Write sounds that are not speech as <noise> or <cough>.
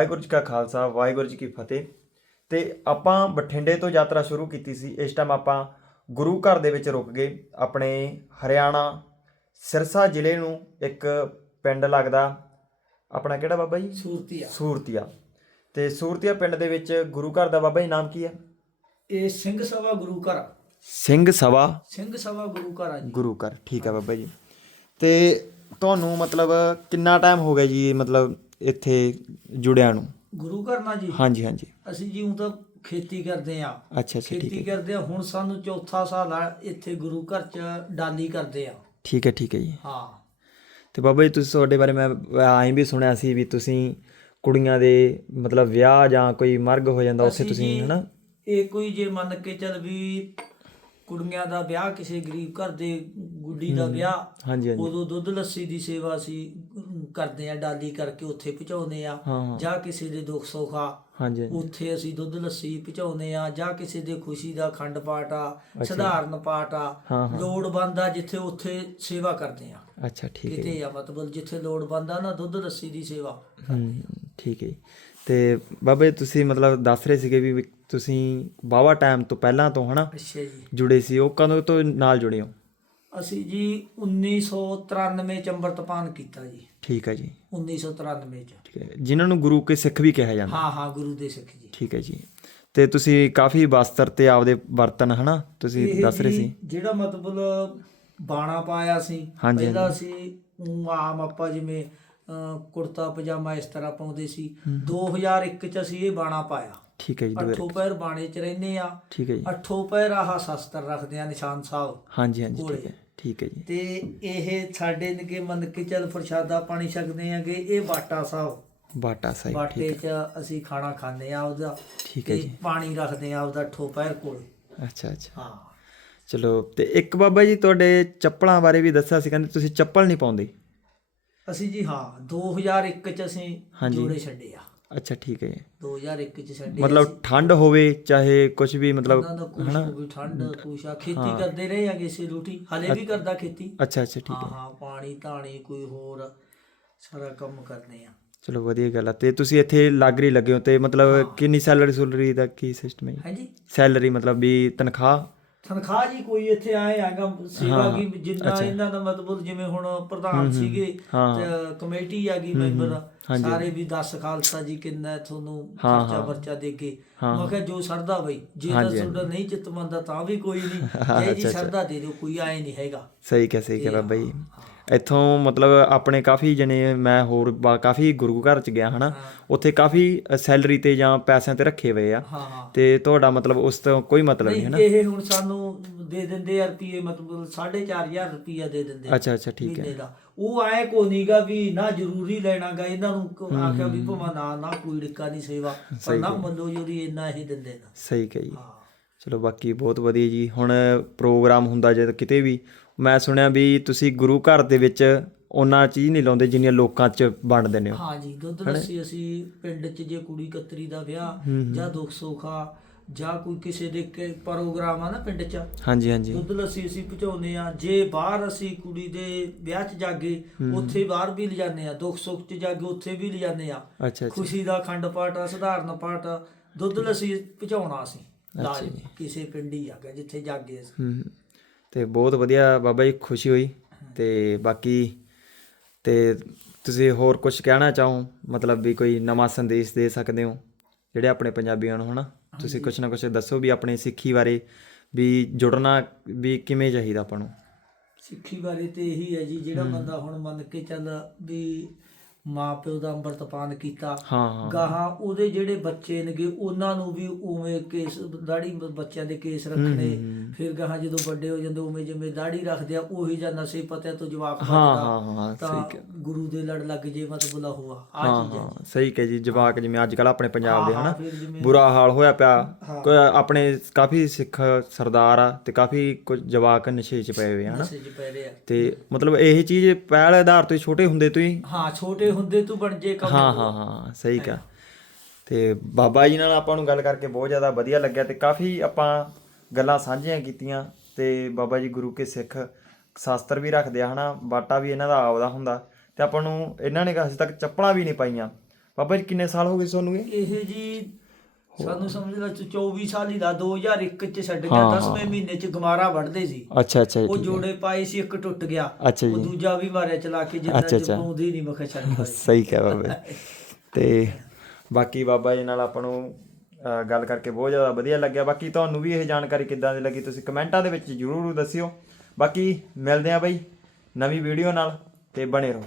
ਵਾਹਿਗੁਰੂ ਜੀ ਕਾ ਖਾਲਸਾ ਵਾਹਿਗੁਰੂ ਜੀ ਕੀ ਫਤਿਹ। ਤੇ ਆਪਾਂ ਬਠਿੰਡੇ ਤੋਂ ਯਾਤਰਾ ਸ਼ੁਰੂ ਕੀਤੀ ਸੀ। ਇਸ ਟਾਈਮ ਆਪਾਂ ਗੁਰੂ ਘਰ ਦੇ ਵਿੱਚ ਰੁਕ ਗਏ। ਆਪਣੇ ਹਰਿਆਣਾ ਸਿਰਸਾ ਜ਼ਿਲ੍ਹੇ ਨੂੰ ਇੱਕ ਪਿੰਡ ਲੱਗਦਾ। ਆਪਣਾ ਕਿਹੜਾ ਬਾਬਾ ਜੀ? ਸੂਰਤੀਆ। ਸੂਰਤੀਆ। ਤੇ ਸੂਰਤੀਆ ਪਿੰਡ ਦੇ ਵਿੱਚ ਗੁਰੂ ਘਰ ਦਾ ਬਾਬਾ ਜੀ ਨਾਮ ਕੀ ਹੈ? ਇਹ ਸਿੰਘ ਸਭਾ ਗੁਰੂ ਘਰ। ਸਿੰਘ ਸਭਾ ਸਿੰਘ ਸਭਾ ਗੁਰੂ ਘਰ ਆ ਜੀ। ਗੁਰੂ ਘਰ। ਠੀਕ ਹੈ ਬਾਬਾ ਜੀ। ਤੇ ਤੁਹਾਨੂੰ ਮਤਲਬ ਕਿੰਨਾ ਟਾਈਮ ਹੋ ਗਿਆ ਜੀ? ਮਤਲਬ ਇੱਥੇ ਜੁੜਿਆਂ ਨੂੰ। ਗੁਰੂ ਘਰ ਨਾਲ ਜੀ। ਹਾਂਜੀ ਹਾਂਜੀ। ਅਸੀਂ ਜੀ ਹੁਣ ਤਾਂ ਖੇਤੀ ਕਰਦੇ ਆ ਅੱਛਾ ਅੱਛਾ ਠੀਕ ਖੇਤੀ ਹੈ ਕਰਦੇ ਆ ਹੁਣ ਸਾਨੂੰ ਚੌਥਾ ਸਾਲ ਆ ਇੱਥੇ ਗੁਰੂ ਘਰ ਚ ਡਾਲੀ ਕਰਦੇ ਆ ਠੀਕ ਹੈ ਠੀਕ ਹੈ ਜੀ। ਹਾਂ। ਤੇ ਬਾਬਾ ਜੀ ਤੁਸੀਂ ਤੁਹਾਡੇ ਬਾਰੇ ਮੈਂ ਐਂ ਵੀ ਸੁਣਿਆ ਸੀ ਵੀ ਤੁਸੀਂ ਕੁੜੀਆਂ ਦੇ ਮਤਲਬ ਵਿਆਹ ਜਾਂ ਕੋਈ ਮਰਗ ਹੋ ਜਾਂਦਾ ਉੱਥੇ ਅਸੀਂ ਤੁਸੀਂ ਜੀ ਹਨਾ? ਇਹ ਕੋਈ ਜੇ ਮੰਨ ਕੇ ਚੱਲ ਵੀ ਕੁੜੀਆਂ ਦਾ ਵਿਆਹ ਕਿਸੇ ਗਰੀਬ ਘਰ ਦੇ ਗੁੱਡੀ ਦਾ ਵਿਆਹ ਹਾਂਜੀ ਹਾਂਜੀ। ਉਦੋਂ ਦੁੱਧ ਲੱਸੀ ਦੀ ਸੇਵਾ ਅਮ, ਕਰਦੇ ਆ ਡਾਲੀ ਕਰਕੇ ਉੱਥੇ ਪਹੁੰਚਾਉਂਦੇ ਆ। ਹਾਂ ਜਾਂ ਕਿਸੇ ਦੇ ਦੁੱਖ ਸੁੱਖ ਆ ਹਾਂਜੀ ਹਾਂਜੀ। ਉੱਥੇ ਅਸੀਂ ਦੁੱਧ ਲੱਸੀ ਪਹੁੰਚਾਉਂਦੇ ਆ ਜਾਂ ਕਿਸੇ ਦੇ ਖੁਸ਼ੀ ਦਾ ਖੰਡ ਪਾਠ ਆ ਸਧਾਰਨ ਪਾਠ ਆ ਹਾਂ। ਲੋੜਵੰਦ ਆ ਜਿੱਥੇ ਉੱਥੇ ਸੇਵਾ ਕਰਦੇ ਆ। ਅੱਛਾ ਠੀਕ ਹੈ ਕਿਤੇ ਆ ਮਤਲਬ ਜਿੱਥੇ ਲੋੜਵੰਦ ਆ ਨਾ ਦੁੱਧ ਲੱਸੀ ਦੀ ਸੇਵਾ ਠੀਕ ਹੈ ਜੀ। ਤੇ ਬਾਬਾ ਜੀ ਤੁਸੀਂ ਮਤਲਬ ਦੱਸ ਰਹੇ ਸੀਗੇ ਵੀ ਵੀ ਤੁਸੀਂ ਬਾਵਾ ਟਾਈਮ ਤੋਂ ਪਹਿਲਾਂ ਤੋਂ ਹਨਾ ਅੱਛਾ ਜੀ। ਜੁੜੇ ਸੀ ਉਹ ਕਦੋਂ ਤੋਂ ਨਾਲ ਜੁੜੇ ਹੋ? ਅਸੀਂ ਜੀ 1993 ਚ ਅੰਮ੍ਰਿਤਪਾਨ ਕੀਤਾ ਜੀ। ਠੀਕ ਹੈ ਜੀ। 1993 ਚ। ਠੀਕ ਹੈ ਜਿਨ੍ਹਾਂ ਨੂੰ ਗੁਰੂ ਕੇ ਸਿੱਖ ਵੀ ਕਿਹਾ ਜਾਂਦਾ। ਹਾਂ ਹਾਂ ਗੁਰੂ ਦੇ ਸਿੱਖ ਜੀ। ਠੀਕ ਹੈ ਜੀ। ਤੇ ਤੁਸੀਂ ਕਾਫੀ ਵਸਤਰ ਤੇ ਆਪਦੇ ਬਰਤਨ ਹਨਾ? ਤੁਸੀਂ ਦੱਸ ਰਹੇ ਸੀ। ਜਿਹੜਾ ਮਤਲਬ ਬਾਣਾ ਪਾਇਆ ਸੀ ਪਹਿਲਾਂ ਊਂ ਆਮ ਆਪਾਂ ਜਿਵੇਂ ਕੁੜਤਾ ਪਜਾਮਾ ਇਸ ਤਰ੍ਹਾਂ ਪਾਉਂਦੇ ਸੀ। 2001 ਚ ਅਸੀਂ ਇਹ ਬਾਣਾ ਪਾਇਆ। ਠੀਕ ਹੈ ਜੀ ਅੱਠੋਂ ਪੈਰ ਬਾਣੇ ਚ ਰਹਿੰਦੇ ਆ। ਠੀਕ ਹੈ ਜੀ। ਅੱਠੋਂ ਪੈਰ ਆਹ ਸ਼ਸਤਰ ਰੱਖਦੇ ਆ ਨਿਸ਼ਾਨ ਸਾਹਿਬ ਹਾਂਜੀ ਹਾਂਜੀ। ਠੀਕ ਹੈ। ਠੀਕ ਹੈ ਜੀ। ਤੇ ਇਹ ਸਾਡੇ ਨਕੇ ਮੰਨ ਕੇ ਚੱਲ ਪ੍ਰਸ਼ਾਦਾ ਪਾਣੀ ਛਕਦੇ ਆਗੇ ਇਹ ਬਾਟਾ ਸਾਹਿਬ। ਬਾਟਾ ਸਾਹਿਬ ਬਾਟੇ ਚ ਅਸੀਂ ਖਾਣਾ ਖਾਂਦੇ ਆ ਉਹਦਾ ਠੀਕ ਹੈ ਜੀ। ਪਾਣੀ ਰੱਖਦੇ ਆ ਉਹਦਾ ਅੱਠੋਂ ਪੈਰ ਕੋਲ। ਅੱਛਾ ਅੱਛਾ। ਹਾਂ। ਚਲੋ ਤੇ ਇੱਕ ਬਾਬਾ ਜੀ ਤੁਹਾਡੇ ਚੱਪਲਾਂ ਬਾਰੇ ਵੀ ਦੱਸਿਆ ਸੀ ਕਹਿੰਦੇ ਤੁਸੀਂ ਚੱਪਲ ਨਹੀਂ ਪਾਉਂਦੇ। ਅਸੀਂ ਜੀ ਹਾਂ 2001 ਚ ਅਸੀਂ। ਜੋੜੇ ਛੱਡੇ ਆ। ਅੱਛਾ ਠੀਕ ਹੈ ਜੀ। 2001 ਚ ਛੱਡੇ ਮਤਲਬ ਠੰਡ ਹੋਵੇ ਚਾਹੇ ਕੁਝ ਵੀ ਮਤਲਬ ਵੀ ਠੰਡ ਆ। ਖੇਤੀ ਕਰਦੇ ਰਹੇ ਆ ਕਿਸੇ ਰੋਟੀ ਹਲੇ ਵੀ ਕਰਦਾ ਖੇਤੀ। ਅੱਛਾ ਅੱਛਾ ਠੀਕ ਹਾਂ। ਹੈ ਪਾਣੀ ਧਾਣੀ ਕੋਈ ਹੋਰ ਸਾਰਾ ਕੰਮ ਕਰਦੇ ਆ। ਚਲੋ ਵਧੀਆ ਗੱਲ ਆ। ਤੇ ਤੁਸੀਂ ਇੱਥੇ ਲਾਗਰੀ ਲੱਗੇ ਹੋ ਤੇ ਮਤਲਬ ਕਿੰਨੀ ਸੈਲਰੀ ਸੁਲਰੀ ਦਾ ਕੀ ਸਿਸਟਮ ਹੈ? ਹਾਂਜੀ ਸੈਲਰੀ ਮਤਲਬ ਵੀ ਤਨਖਾਹ? ਤਨਖਾਹ ਜੀ ਕੋਈ ਇੱਥੇ ਆਏ ਆਗਾ ਸੇਵਾ ਕੀ ਜਿੰਨਾ ਇਹਨਾਂ ਦਾ ਮਤਲਬ ਜਿਵੇਂ ਹੁਣ ਪ੍ਰਧਾਨ ਸੀਗੇ ਤੇ ਕਮੇਟੀ ਆ ਗਈ ਮੈਂਬਰ ਸਾਰੇ ਵੀ 10 ਖਾਲਸਾ ਜੀ ਕਿੰਨਾ ਤੁਹਾਨੂੰ ਖਰਚਾ ਵਰਚਾ ਦੇ ਕੇ। ਮੈਂ ਕਿਹਾ ਜੋ ਸਰਦਾ ਬਈ ਜੇ ਤਾਂ ਤੁਹਾਡਾ ਨਹੀਂ ਚਿੱਤ ਮੰਨਦਾ ਤਾਂ ਵੀ ਕੋਈ ਨਹੀਂ। <laughs> ਇਹ ਜੀ ਸਰਦਾ ਦੇ ਦਿਓ ਕੋਈ ਆਏ ਨਹੀਂ ਹੈਗਾ। ਸਹੀ ਕਹਿ ਸਹੀ ਕਹਿ ਬਾਬਾ ਜੀ। ਇੱਥੋਂ ਮਤਲਬ ਆਪਣੇ ਕਾਫੀ ਜਣੇ ਮੈਂ ਹੋਰ ਕਾਫੀ ਗੁਰੂ ਘਰ ਚ ਗਿਆ ਹਨਾ ਉੱਥੇ ਕਾਫੀ ਸੈਲਰੀ ਤੇ ਜਾਂ ਪੈਸਿਆਂ ਤੇ ਰੱਖੇ ਹੋਏ ਆ। ਤੇ ਤੁਹਾਡਾ ਮਤਲਬ ਉਸ ਤੋਂ ਕੋਈ ਮਤਲਬ ਨਹੀਂ ਨਹੀਂ ਇਹ ਹੁਣ ਸਾਨੂੰ ਦੇ ਦਿੰਦੇ ਆ ਰੁਪਏ ਮਤਲਬ 4500 ਰੁਪਿਆ ਦੇ ਦਿੰਦੇ ਆ ਅੱਛਾ ਅੱਛਾ ਠੀਕ ਹੈ। ਉਹ ਆਏ ਕੋ ਨੀਗਾ ਵੀ ਨਾ ਜ਼ਰੂਰੀ ਲੈਣਾਗਾ ਇਹਨਾਂ ਨੂੰ ਆਖਿਆ ਵੀ ਭਮਾ ਨਾ ਨਾ ਕੋਈ ਡਿੱਕਾ ਨਹੀਂ ਸੇਵਾ ਪਰ ਨਾ ਮੰਨੋ ਜੋਰੀ ਇੰਨਾ ਹੀ ਦਿੰਦੇ ਨੇ। ਸਹੀ ਕਹੀ ਚਲੋ ਬਾਕੀ ਬਹੁਤ ਵਧੀਆ ਜੀ। ਹੁਣ ਪ੍ਰੋਗਰਾਮ ਹੁੰਦਾ ਜਦ ਕਿਤੇ ਵੀ ਮੈਂ ਸੁਣਿਆ ਵੀ ਤੁਸੀਂ ਗੁਰੂ ਘਰ ਦੇ ਵਿੱਚ ਉਹਨਾਂ ਚੀਜ਼ ਨਹੀਂ ਲਾਉਂਦੇ ਜਿੰਨੀਆਂ ਲੋਕਾਂ 'ਚ ਵੰਡ ਦਿੰਦੇ ਹੋ। ਜੀ ਦੁੱਧ ਲੱਸੀ ਅਸੀਂ ਪਿੰਡ 'ਚ ਜੇ ਕੁੜੀ ਕਤਰੀ ਦਾ ਵਿਆਹ ਜਾਂ ਦੁੱਖ ਸੁੱਖਾ ਜਾਂ ਕੋਈ ਕਿਸੇ ਦੇ ਕੇ ਪ੍ਰੋਗਰਾਮ ਆ ਨਾ ਪਿੰਡ 'ਚ ਹਾਂਜੀ ਹਾਂਜੀ। ਦੁੱਧ ਲੱਸੀ ਅਸੀਂ ਪਹੁੰਚਾਉਂਦੇ ਆ। ਜੇ ਬਾਹਰ ਅਸੀਂ ਕੁੜੀ ਦੇ ਵਿਆਹ 'ਚ ਜਾਗੇ ਉੱਥੇ ਬਾਹਰ ਵੀ ਲਿਜਾਨੇ ਆ। ਦੁੱਖ ਸੁੱਖ 'ਚ ਜਾਗੇ ਉੱਥੇ ਵੀ ਲਿਜਾਨੇ ਆ। ਖੁਸ਼ੀ ਦਾ ਖੰਡ ਪਾਠ ਆ ਸਧਾਰਨ ਪਾਠ ਦੁੱਧ ਲੱਸੀ ਪਹੁੰਚਾਉਣਾ ਅਸੀਂ। ਲਾਜ਼ਮੀ ਕਿਸੇ ਪਿੰਡ ਹੀ ਆ ਗਿਆ ਜਿੱਥੇ ਜਾਗੇ ਅਸੀਂ। ਹੂੰ। ਤੇ ਬਹੁਤ ਵਧੀਆ ਬਾਬਾ ਜੀ ਖੁਸ਼ੀ ਹੋਈ ਤੇ ਬਾਕੀ ਤੇ ਤੁਸੀਂ ਹੋਰ ਕੁਝ ਕਹਿਣਾ ਚਾਹੋ? ਮਤਲਬ ਵੀ ਕੋਈ ਨਵਾਂ ਸੰਦੇਸ਼ ਦੇ ਸਕਦੇ ਹੋ ਜਿਹੜੇ ਆਪਣੇ ਪੰਜਾਬੀਆਂ ਨੂੰ ਹਨਾ? ਤੁਸੀਂ ਕੁਝ ਨਾ ਕੁਝ ਦੱਸੋ ਵੀ ਆਪਣੇ ਸਿੱਖੀ ਬਾਰੇ ਵੀ ਜੁੜਨਾ ਵੀ ਕਿਵੇਂ ਚਾਹੀਦਾ ਆਪਾਂ ਨੂੰ? ਸਿੱਖੀ ਬਾਰੇ ਤੇ ਇਹੀ ਹੈ ਜੀ ਜਿਹੜਾ ਬੰਦਾ ਹੁਣ ਮੰਨ ਕੇ ਚੱਲ ਵੀ ਮਾਂ ਪਿਓ ਦਾ ਅੰਮ੍ਰਿਤਪਾਨ ਕੀਤਾ। ਹਾਂ ਗਾਹਾਂ ਉਹਦੇ ਜਿਹੜੇ ਬੱਚੇ ਨੇਗੇ ਉਹਨਾਂ ਨੂੰ ਵੀ ਉਵੇਂ ਕੇਸ ਦਾੜੀ ਬੱਚਿਆਂ ਦੇ ਕੇਸ ਰੱਖਣੇ। ਫਿਰ ਗਾਹਾਂ ਜਦੋਂ ਵੱਡੇ ਹੋ ਜਾਂਦੇ ਉਵੇਂ ਜਿਵੇਂ ਦਾੜੀ ਰੱਖਦੇ ਆ ਉਹੀ ਜਾਂ ਨਸ਼ੇ ਪਤਿਆਂ ਤੋਂ ਹਾਂ ਤਾਂ ਗੁਰੂ ਦੇ ਲੜ ਲੱਗ ਜੇ ਮਤਲਬ ਹੋਆ। ਆ ਹਾਂ ਚੀਜ਼ ਹੈ ਹਾਂ ਸਹੀ ਕਹੇ ਜੀ ਜਵਾਕ ਜਿਵੇਂ ਅੱਜ ਕੱਲ ਆਪਣੇ ਪੰਜਾਬ ਦੇ ਹਨਾ ਬੁਰਾ ਹਾਲ ਹੋਇਆ ਪਿਆ। ਆਪਣੇ ਕਾਫੀ ਸਿੱਖ ਸਰਦਾਰ ਆ ਤੇ ਕਾਫੀ ਕੁਝ ਜਵਾਕ ਨਸ਼ੇ 'ਚ ਪਏ ਹੋਏ ਹਨਾ। ਨਸ਼ੇ 'ਚ ਪੈ ਰਿਹਾ ਤੇ ਮਤਲਬ ਇਹ ਚੀਜ਼ ਪਹਿਲ ਆਧਾਰ ਤੋਂ ਛੋਟੇ ਹੁੰਦੇ ਤੋਂ ਹੀ ਹਾਂ ਛੋਟੇ ਹੁੰਦੇ ਤੂੰ ਬਣ ਜੇ ਕੰਮ ਹਾਂ ਹਾਂ ਹਾਂ ਸਹੀ ਕਿਹਾ। ਤੇ ਬਾਬਾ ਜੀ ਨਾਲ ਆਪਾਂ ਨੂੰ ਗੱਲ ਕਰਕੇ ਬਹੁਤ ਜ਼ਿਆਦਾ ਵਧੀਆ ਲੱਗਿਆ ਤੇ ਕਾਫੀ ਆਪਾਂ ਗੱਲਾਂ ਸਾਂਝੀਆਂ ਕੀਤੀਆਂ ਤੇ ਬਾਬਾ ਜੀ ਗੁਰੂ ਕੇ ਸਿੱਖ ਸ਼ਾਸਤਰ ਵੀ ਰੱਖਦੇ ਆ ਹਨਾ? ਬਾਟਾ ਵੀ ਇਹਨਾਂ ਦਾ ਆਪਦਾ ਹੁੰਦਾ ਤੇ ਆਪਾਂ ਨੂੰ ਇਹਨਾਂ ਨੇ ਹਜੇ ਤੱਕ ਚੱਪਲਾਂ ਵੀ ਨਹੀਂ ਪਾਈਆਂ। ਬਾਬਾ ਜੀ ਕਿੰਨੇ ਸਾਲ ਹੋ ਗਏ ਤੁਹਾਨੂੰ ਇਹ? ਇਹ ਜੀ ਸਾਨੂੰ ਸਮਝ ਲਾ 24 ਸਾਲ ਹੀ ਦਾ 2001 ਚ ਛੱਡ ਗਿਆ 10ਵੇਂ ਮਹੀਨੇ ਚ ਗਮਾਰਾ ਵੱਢਦੇ ਸੀ। ਅੱਛਾ ਅੱਛਾ ਜੀ ਉਹ ਠੀਕ। ਜੋੜੇ ਪਾਏ ਸੀ ਇੱਕ ਟੁੱਟ ਗਿਆ। ਅੱਛਾ ਉਹ ਜੀ ਦੂਜਾ ਵੀ ਮਾਰਿਆ ਚਲਾ ਕੇ ਜਿੰਨਾ ਅੱਛਾ। ਜਪਾਉਂਦੀ ਨਹੀਂ ਮਖਾ ਛੱਡ <laughs> ਸਹੀ ਕਿਹਾ ਬਾਬਾ। ਤੇ ਬਾਕੀ ਬਾਬਾ ਜੀ ਨਾਲ ਆਪਾਂ ਨੂੰ ਅ, ਗੱਲ ਕਰਕੇ ਬਹੁਤ ਜ਼ਿਆਦਾ ਵਧੀਆ ਲੱਗਿਆ। ਬਾਕੀ ਤੁਹਾਨੂੰ ਵੀ ਇਹ ਜਾਣਕਾਰੀ ਕਿੱਦਾਂ ਦੀ ਲੱਗੀ ਤੁਸੀਂ ਕਮੈਂਟਾਂ ਦੇ ਵਿੱਚ ਜਰੂਰ ਦੱਸਿਓ। ਬਾਕੀ ਮਿਲਦੇ ਆ ਬਾਈ ਨਵੀਂ ਵੀਡੀਓ ਨਾਲ ਤੇ ਬਣੇ ਰਹੋ।